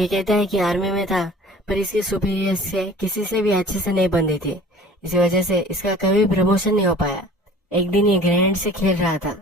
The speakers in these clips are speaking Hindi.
ये कहता है कि आर्मी में था, पर इसकी सुपीरियर से किसी से भी अच्छे से नहीं बनती थी। इसी वजह से इसका कभी प्रमोशन नहीं हो पाया। एक दिन ये ग्रैंड से खेल रहा था,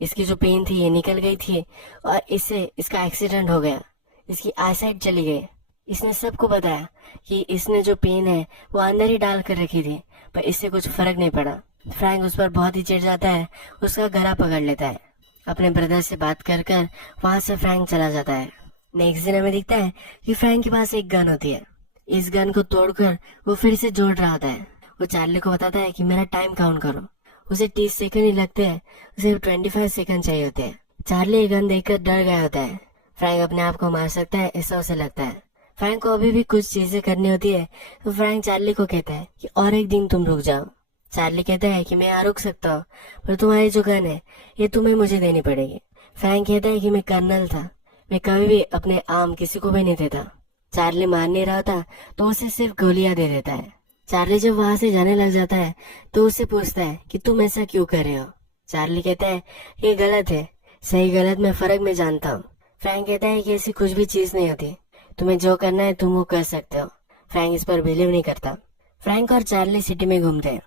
इसकी जो पेन थी ये निकल गई थी और इससे इसका एक्सीडेंट हो गया। इसकी आईसाइट चली गई। इसने सबको बताया कि इसने जो पेन है वो अंदर ही डाल कर रखी थी, पर इससे कुछ फर्क नहीं पड़ा। फ्रैंक उस पर बहुत ही चिढ़ जाता है, उसका गला पकड़ लेता है। अपने ब्रदर से बात कर कर वहां से फ्रैंक चला जाता है। नेक्स्ट दिन हमें दिखता है कि फ्रैंक के पास एक गन होती है। इस गन को तोड़कर वो फिर से जोड़ रहा होता है। वो चार्ली को बताता है कि मेरा टाइम काउंट करो। उसे 30 सेकंड ही लगते हैं, उसे 25 सेकंड चाहिए होते हैं। चार्ली ये गन देखकर डर गया होता है। फ्रैंक अपने आप को मार सकता है ऐसा उसे लगता है। फ्रैंक को अभी भी कुछ चीजें करनी होती है, तो फ्रैंक चार्ली को कहता है कि और एक दिन तुम रुक जाओ। चार्ली कहता है कि मैं यहाँ रुक सकता हूँ, पर तुम्हारी जो गन है ये तुम्हें मुझे देनी पड़ेगी। फ्रैंक कहता है कि मैं कर्नल था, मैं कभी भी अपने आर्म किसी को भी नहीं देता। चार्ली मार नहीं रहा था तो उसे सिर्फ गोलियां दे देता है। चार्ली जब वहां से जाने लग जाता है तो उससे पूछता है कि तुम ऐसा क्यों कर रहे हो। चार्ली कहता है ये गलत है, सही गलत में फर्क मैं जानता हूँ। फ्रैंक कहता है कि ऐसी कुछ भी चीज नहीं होती, तुम्हें जो करना है तुम वो कर सकते हो। फ्रैंक इस पर बिलीव नहीं करता। फ्रैंक और चार्ली सिटी में घूमते हैं।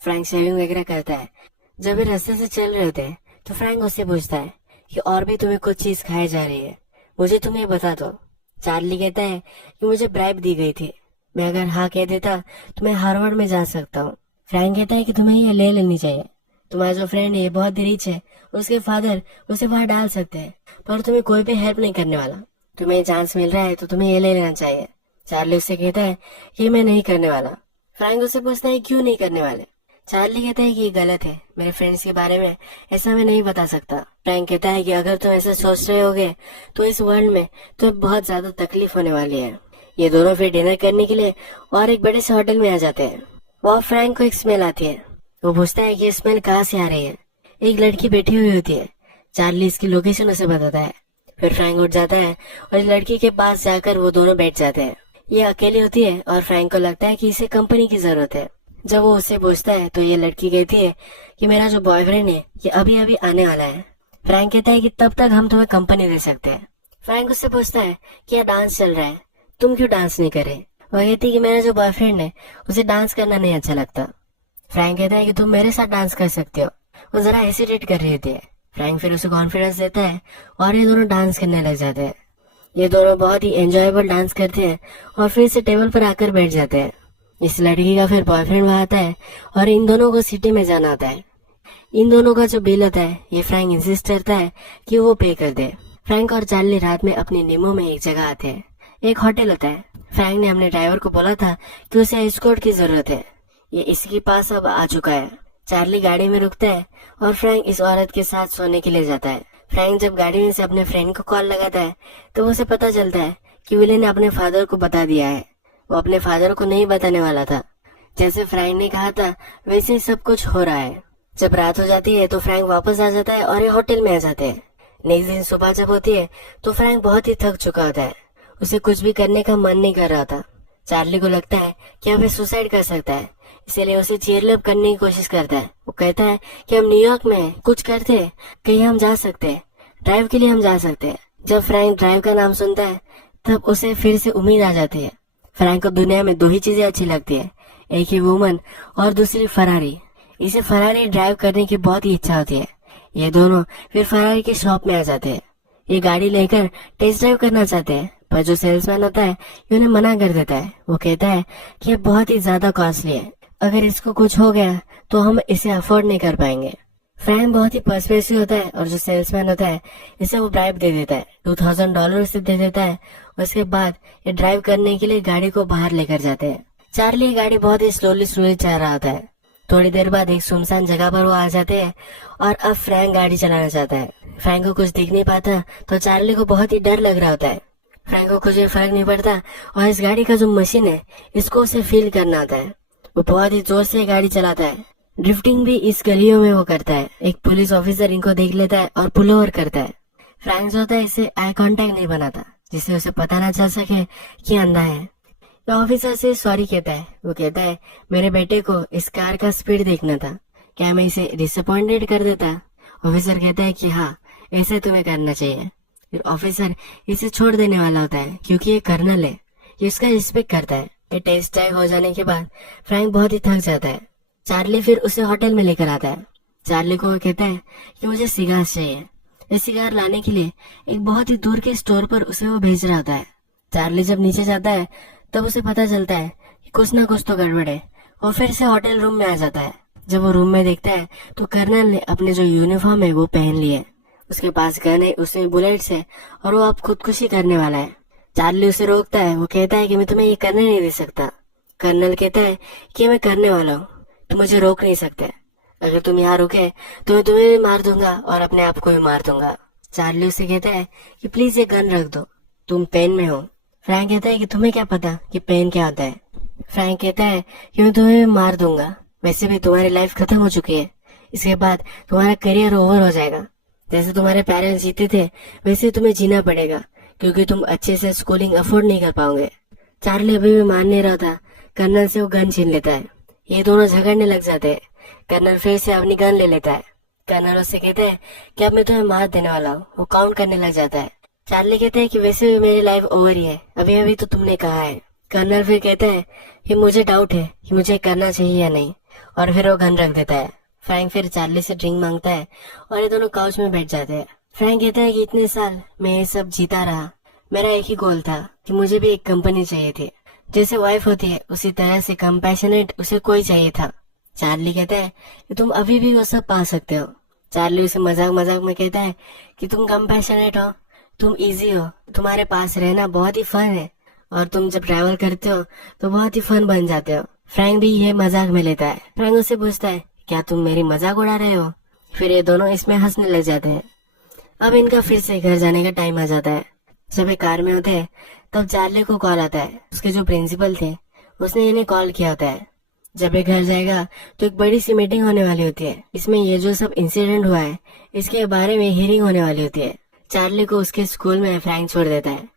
फ्रैंक शेविंग वगैरह करता है। जब वे रास्ते से चल रहे होते हैं तो फ्रैंक उससे पूछता है कि और भी तुम्हें कुछ चीज खाई जा रही है, मुझे तुम्हें बता दो। चार्ली कहता है कि मुझे ब्राइब दी गई थी, मैं अगर हाँ कह देता तो मैं हार्वर्ड में जा सकता हूँ। फ्रैंक कहता है कि तुम्हें ये ले लेनी चाहिए, तुम्हारा जो फ्रेंड है ये बहुत रिच है, उसके फादर उसे वहां डाल सकते हैं, पर तुम्हें कोई भी हेल्प नहीं करने वाला। तुम्हें चांस मिल रहा है तो तुम्हें ये ले लेना चाहिए। चार्ली उससे कहता है कि मैं नहीं करने वाला। फ्रैंक उससे पूछता है क्यों नहीं करने वाले। चार्ली कहता है कि ये गलत है, मेरे फ्रेंड्स के बारे में ऐसा मैं नहीं बता सकता। फ्रैंक कहता है कि अगर तुम ऐसा सोच रहे होगे तो इस वर्ल्ड में तुम्हें बहुत ज्यादा तकलीफ होने वाली है। ये दोनों फिर डिनर करने के लिए और एक बड़े से होटल में आ जाते हैं। वहाँ फ्रैंक को एक स्मेल आती है। वो पूछता है कि ये स्मेल कहाँ से आ रही है। एक लड़की बैठी हुई होती है। चार्ली इसकी लोकेशन उसे बताता है। फिर फ्रैंक उठ जाता है और इस लड़की के पास जाकर वो दोनों बैठ जाते हैं। ये अकेली होती है और फ्रैंक को लगता है कि इसे कंपनी की जरूरत है। जब वो उससे पूछता है तो ये लड़की कहती है कि मेरा जो बॉयफ्रेंड है ये अभी अभी आने वाला है। फ्रैंक कहता है कि तब तक हम तुम्हें कंपनी दे सकते हैं। फ्रैंक उससे पूछता है कि यहाँ डांस चल रहा है, तुम क्यों डांस नहीं कर रहे। वो कहती है कि मेरा जो बॉयफ्रेंड है उसे डांस करना नहीं अच्छा लगता। फ्रैंक कहता है कि तुम मेरे साथ डांस कर सकते हो। वो जरा हेसिटेट कर रही थी। फ्रैंक फिर उसे कॉन्फिडेंस देता है और ये दोनों डांस करने लग जाते हैं। ये दोनों बहुत ही एंजॉयबल डांस करते हैं और फिर से टेबल पर आकर बैठ जाते हैं। इस लड़की का फिर बॉयफ्रेंड वहां आता है और इन दोनों को सिटी में जाना होता है। इन दोनों का जो बिल होता है ये फ्रैंक इंसिस्ट करता है कि वो पे कर दे। फ्रैंक और चार्ली रात में अपनी निमो में एक जगह आते हैं। एक होटल होता है। फ्रैंक ने अपने ड्राइवर को बोला था कि उसे एस्कॉर्ट की जरूरत है, ये इसके पास अब आ चुका है। चार्ली गाड़ी में रुकता है और फ्रैंक इस औरत के साथ सोने के लिए जाता है। फ्रैंक जब गाड़ी में से अपने फ्रेंड को कॉल लगाता है तो उसे पता चलता है कि विले ने अपने फादर को बता दिया है। वो अपने फादर को नहीं बताने वाला था। जैसे फ्रैंक ने कहा था वैसे ही सब कुछ हो रहा है। जब रात हो जाती है तो फ्रैंक वापस आ जाता है और ये होटल में आ जाते हैं। नेक्स्ट दिन सुबह जब होती है तो फ्रैंक बहुत ही थक चुका होता है। उसे कुछ भी करने का मन नहीं कर रहा था। चार्ली को लगता है कि अब ये सुसाइड कर सकता है, इसीलिए उसे चीयरअप करने की कोशिश करता है। वो कहता है कि हम न्यूयॉर्क में हैं, कुछ करते हैं, कहीं हम जा सकते हैं, ड्राइव के लिए हम जा सकते हैं। जब फ्रैंक ड्राइव का नाम सुनता है तब उसे फिर से उम्मीद आ जाती है। फ्रैंक को दुनिया में दो ही चीजें अच्छी लगती है, एक ही वुमन और दूसरी फरारी। इसे फरारी ड्राइव करने की बहुत ही इच्छा होती है। ये दोनों फिर फरारी की शॉप में आ जाते हैं। ये गाड़ी लेकर टेस्ट ड्राइव करना चाहते हैं, पर जो सेल्समैन होता है ये उन्हें मना कर देता है। वो कहता है कि ये बहुत ही ज्यादा कॉस्टली है, अगर इसको कुछ हो गया तो हम इसे अफोर्ड नहीं कर पाएंगे। फ्रैंक बहुत ही पर्सपेसिव होता है और जो सेल्समैन होता है इसे वो ब्राइब दे देता है, $2000 इसे दे देता है। उसके बाद ये ड्राइव करने के लिए गाड़ी को बाहर लेकर जाते हैं। चार्ली गाड़ी बहुत ही स्लोली चल रहा होता है। थोड़ी देर बाद एक सुनसान जगह पर वो आ जाते हैं और अब फ्रैंक गाड़ी चलाना चाहता है। फ्रैंक को कुछ दिख नहीं पाता तो चार्ली को बहुत ही डर लग रहा होता है। फ्रैंक को कुछ भी फर्क नहीं पड़ता और इस गाड़ी का जो मशीन है इसको उसे फील करना आता है। वो बहुत ही जोर से गाड़ी चलाता है। ड्रिफ्टिंग भी इस गलियों में वो करता है। एक पुलिस ऑफिसर इनको देख लेता है और पुल ओवर करता है। फ्रैंक जो होता है इससे आई कांटेक्ट नहीं बनाता, जिससे उसे पता ना चल सके कि अंधा है। तो ऑफिसर से सॉरी कहता है। वो कहता है मेरे बेटे को इस कार का स्पीड देखना था, क्या मैं इसे डिसअपॉइंटेड कर देता। ऑफिसर कहता है कि हाँ, ऐसे तुम्हें करना चाहिए। फिर ऑफिसर इसे छोड़ देने वाला होता है क्योंकि ये कर्नल है, ये उसका रिस्पेक्ट करता है। ये टेस्ट टैग हो जाने के बाद फ्रैंक बहुत ही थक जाता है। चार्ली फिर उसे होटल में लेकर आता है। चार्ली को वो कहता है कि मुझे सिगार चाहिए। ये सिगार लाने के लिए एक बहुत ही दूर के स्टोर पर उसे वो भेज रहा होता है। चार्ली जब नीचे जाता है तब उसे पता चलता है कि कुछ ना कुछ तो गड़बड़ है। वो फिर से होटल रूम में आ जाता है। जब वो रूम में देखता है तो कर्नल ने अपने जो यूनिफॉर्म है वो पहन ली है। उसके पास गन है, उसमें बुलेट्स है और वो अब खुदकुशी करने वाला है। चार्ली उसे रोकता है। वो कहता है कि मैं तुम्हें ये करने नहीं दे सकता। कर्नल कहता है कि मैं करने वाला हूँ, तुम मुझे रोक नहीं सकते। अगर तुम यहाँ रुके तो मैं तुम्हें भी मार दूंगा और अपने आप को भी मार दूंगा। चार्ली उसे कहता है कि प्लीज ये गन रख दो, तुम पेन में हो। फ्रैंक कहता है कि तुम्हें क्या पता कि पेन क्या होता है। फ्रैंक कहता है कि मैं तुम्हें भी मार दूंगा, वैसे भी तुम्हारी लाइफ खत्म हो चुकी है, इसके बाद तुम्हारा करियर ओवर हो जाएगा। जैसे तुम्हारे पेरेंट्स जीते थे वैसे तुम्हें जीना पड़ेगा, क्योंकि तुम अच्छे से स्कूलिंग अफोर्ड नहीं कर पाओगे। चार्ली अभी भी मान नहीं रहा था। कर्नल से वो गन छीन लेता है। ये दोनों झगड़ने लग जाते हैं। कर्नल फिर से अपनी गन ले लेता है। कर्नल उससे कहता है कि अब मैं तुम्हें मार देने वाला हूँ। वो काउंट करने लग जाता है। चार्ली कहता है कि वैसे भी मेरी लाइफ ओवर ही है, अभी अभी तो तुमने कहा है। कर्नल फिर कहता है कि मुझे डाउट है कि मुझे करना चाहिए या नहीं, और फिर वो गन रख देता है। फ्रैंक फिर चार्ली से ड्रिंक मांगता है और ये दोनों काउच में बैठ जाते हैं। फ्रैंक कहता है कि इतने साल मैं ये सब जीता रहा, मेरा एक ही गोल था कि मुझे भी एक कंपनी चाहिए थी, जैसे वाइफ होती है उसी तरह से कंपैशनेट उसे कोई चाहिए था। चार्ली कहता है कि तुम अभी भी वो सब पा सकते हो। चार्ली उसे मजाक मजाक में कहता है कि तुम कंपैशनेट हो, तुम इजी हो, तुम्हारे पास रहना बहुत ही फन है, और तुम जब ट्रैवल करते हो तो बहुत ही फन बन जाते हो। फ्रैंक भी ये मजाक में लेता है। फ्रैंक उससे पूछता है क्या तुम मेरी मजाक उड़ा रहे हो। फिर ये दोनों इसमें हंसने लग जाते हैं। अब इनका फिर से घर जाने का टाइम आ जाता है। जब ये कार में होते हैं तब चार्ली को कॉल आता है। उसके जो प्रिंसिपल थे उसने इन्हें कॉल किया होता है। जब ये घर जाएगा तो एक बड़ी सी मीटिंग होने वाली होती है। इसमें ये जो सब इंसिडेंट हुआ है इसके बारे में हियरिंग होने वाली होती है। चार्ली को उसके स्कूल में फ्रैंक छोड़ देता है।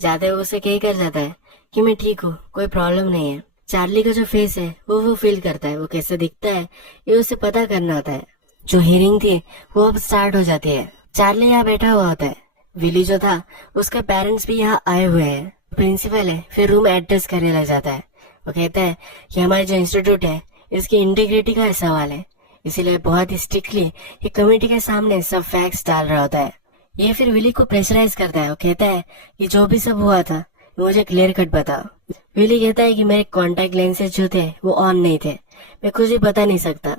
जाते हुए उसे कह कर जाता है कि मैं ठीक हूँ, कोई प्रॉब्लम नहीं है। चार्ली का जो फेस है वो फील करता है, वो कैसे दिखता है ये उसे पता करना होता है। जो हियरिंग थी वो अब स्टार्ट हो जाती है। चार्ली यहाँ बैठा हुआ होता है। विली जो था उसके पेरेंट्स भी यहाँ आए हुए हैं। प्रिंसिपल है फिर रूम एड्रेस करने लग जाता है। वो कहता है कि हमारे जो इंस्टीट्यूट है इसकी इंटीग्रिटी का सवाल है, इसीलिए बहुत ही स्ट्रिक्टली ये कमेटी के सामने सब फैक्ट्स डाल रहा होता है। ये फिर विली को प्रेशराइज करता है। वो कहता है कि जो भी सब हुआ था मुझे क्लियर कट बताओ। विली कहता है कि मेरे कॉन्टेक्ट लेंसेज जो थे वो ऑन नहीं थे, मैं कुछ भी बता नहीं सकता।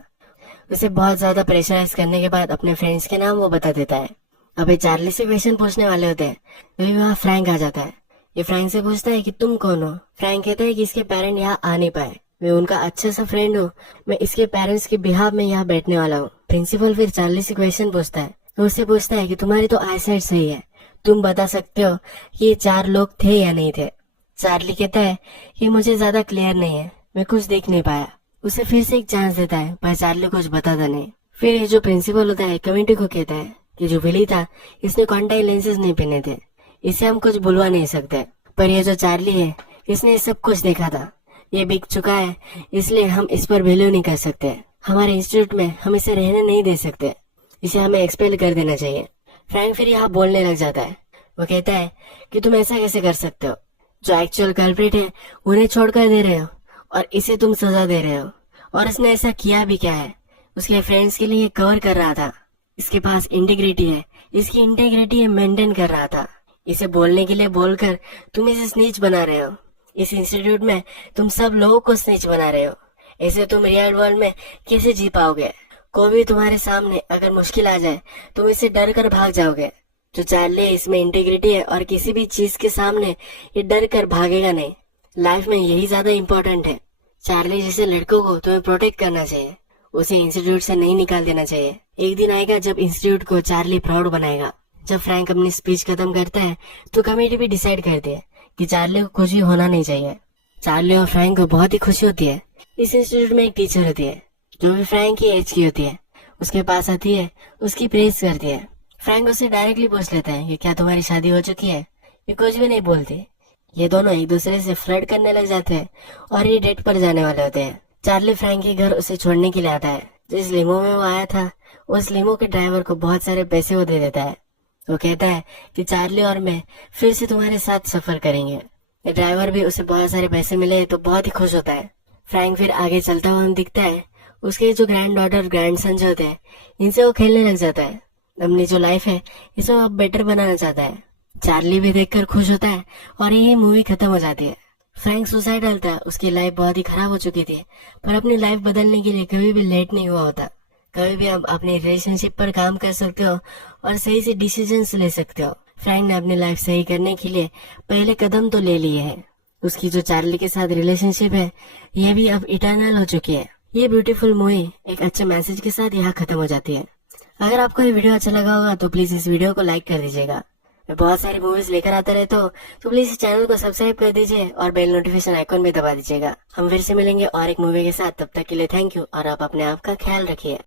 उसे बहुत ज्यादा प्रेशराइज करने के बाद अपने फ्रेंड्स के नाम वो बता देता है। अबे चार्ली से क्वेश्चन पूछने वाले होते हैं तभी वहाँ फ्रैंक आ जाता है। ये फ्रैंक से पूछता है कि तुम कौन हो। फ्रैंक कहता है कि इसके पेरेंट यहाँ आ नहीं पाए, मैं उनका अच्छा सा फ्रेंड हूँ, मैं इसके पेरेंट्स के बिहाफ में यहाँ बैठने वाला हूँ। प्रिंसिपल फिर चार्ली से क्वेश्चन पूछता है। तो उससे पूछता है कि तुम्हारी तो आईसाइट सही है, तुम बता सकते हो कि ये 4 लोग थे या नहीं थे। चार्ली कहता है कि मुझे ज्यादा क्लियर नहीं है, मैं कुछ देख नहीं पाया। उसे फिर से एक चांस देता है पर चार्ली कुछ बताता नहीं। फिर ये जो प्रिंसिपल होता है कमेटी को कहता है कि जो विली था इसने कॉन्टेक्ट लेंसेज नहीं पहने थे, इसे हम कुछ बुलवा नहीं सकते, पर ये जो चार्ली है इसने सब कुछ देखा था, ये बिक चुका है, इसलिए हम इस पर वैल्यू नहीं कर सकते। हमारे इंस्टीट्यूट में हम इसे रहने नहीं दे सकते, इसे हमें एक्सपेल कर देना चाहिए। फ्रैंक फिर यहाँ बोलने लग जाता है। वो कहता है कि तुम ऐसा कैसे कर सकते हो, जो एक्चुअल कल्प्रिट है उन्हें छोड़कर दे रहे हो और इसे तुम सजा दे रहे हो, और इसने ऐसा किया भी क्या है, उसके फ्रेंड्स के लिए कवर कर रहा था, इसके पास इंटीग्रिटी है, इसकी इंटीग्रिटी मेंटेन कर रहा था, इसे बोलने के लिए बोलकर तुम इसे स्नीच बना रहे हो। इस इंस्टीट्यूट में तुम सब लोगों को स्नीच बना रहे हो, ऐसे तुम रियल वर्ल्ड में कैसे जी पाओगे। कोई भी तुम्हारे सामने अगर मुश्किल आ जाए तुम इससे डर कर भाग जाओगे। जो चार्ली इसमें इंटीग्रिटी है और किसी भी चीज के सामने ये डर कर भागेगा नहीं। लाइफ में यही ज्यादा इम्पोर्टेंट है। चार्ली जैसे लड़कों को तुम्हें प्रोटेक्ट करना चाहिए, उसे इंस्टीट्यूट से नहीं निकाल देना चाहिए। एक दिन आएगा जब इंस्टीट्यूट को चार्ली प्राउड बनाएगा। जब फ्रैंक अपनी स्पीच खत्म करता है तो कमेटी भी डिसाइड करती है कि चार्ली को कुछ भी होना नहीं चाहिए। चार्ली और फ्रैंक को बहुत ही खुशी होती है। इस इंस्टीट्यूट में एक टीचर होती है जो भी फ्रैंक की एज की होती है, उसके पास आती है, उसकी प्रेज करती है। फ्रैंक उससे डायरेक्टली पूछ लेता है कि क्या तुम्हारी शादी हो चुकी है। ये कुछ भी नहीं बोलती। ये दोनों एक दूसरे से फ्लर्ट करने लग जाते हैं और ये डेट पर जाने वाले होते हैं। चार्ली फ्रैंक के घर उसे छोड़ने के लिए आता है। जिस लिमो में वो आया था उस लिमो के ड्राइवर को बहुत सारे पैसे वो दे देता है। वो कहता है कि चार्ली और मैं फिर से तुम्हारे साथ सफर करेंगे। ड्राइवर भी उसे बहुत सारे पैसे मिले तो बहुत ही खुश होता है। फ्रैंक फिर आगे चलता हुआ दिखता है। उसके जो ग्रैंड डॉटर ग्रैंड सन जो होते हैं, इनसे वो खेलने लग जाता है। अपनी जो लाइफ है इसे वो अब बेटर बनाना चाहता है। चार्ली भी देखकर खुश होता है और यही मूवी खत्म हो जाती है। फ्रैंक सुसाइड डालता है। उसकी लाइफ बहुत ही खराब हो चुकी थी, पर अपनी लाइफ बदलने के लिए कभी भी लेट नहीं हुआ होता। कभी भी आप अपनी रिलेशनशिप पर काम कर सकते हो और सही से डिसीजंस ले सकते हो। फ्रैंक ने अपनी लाइफ सही करने के लिए पहले कदम तो ले लिए हैं। उसकी जो चार्ली के साथ रिलेशनशिप है यह भी अब इटर्नल हो चुकी है। ये ब्यूटीफुल मूवी एक अच्छे मैसेज के साथ यहाँ खत्म हो जाती है। अगर आपको ये वीडियो अच्छा लगा होगा तो प्लीज इस वीडियो को लाइक कर दीजिएगा। मैं बहुत सारी मूवीज लेकर आता रहता हूँ, तो प्लीज इस चैनल को सब्सक्राइब कर दीजिए और बेल नोटिफिकेशन आइकॉन भी दबा दीजिएगा। हम फिर से मिलेंगे और एक मूवी के साथ। तब तक के लिए थैंक यू और आप अपने आप का ख्याल रखिए।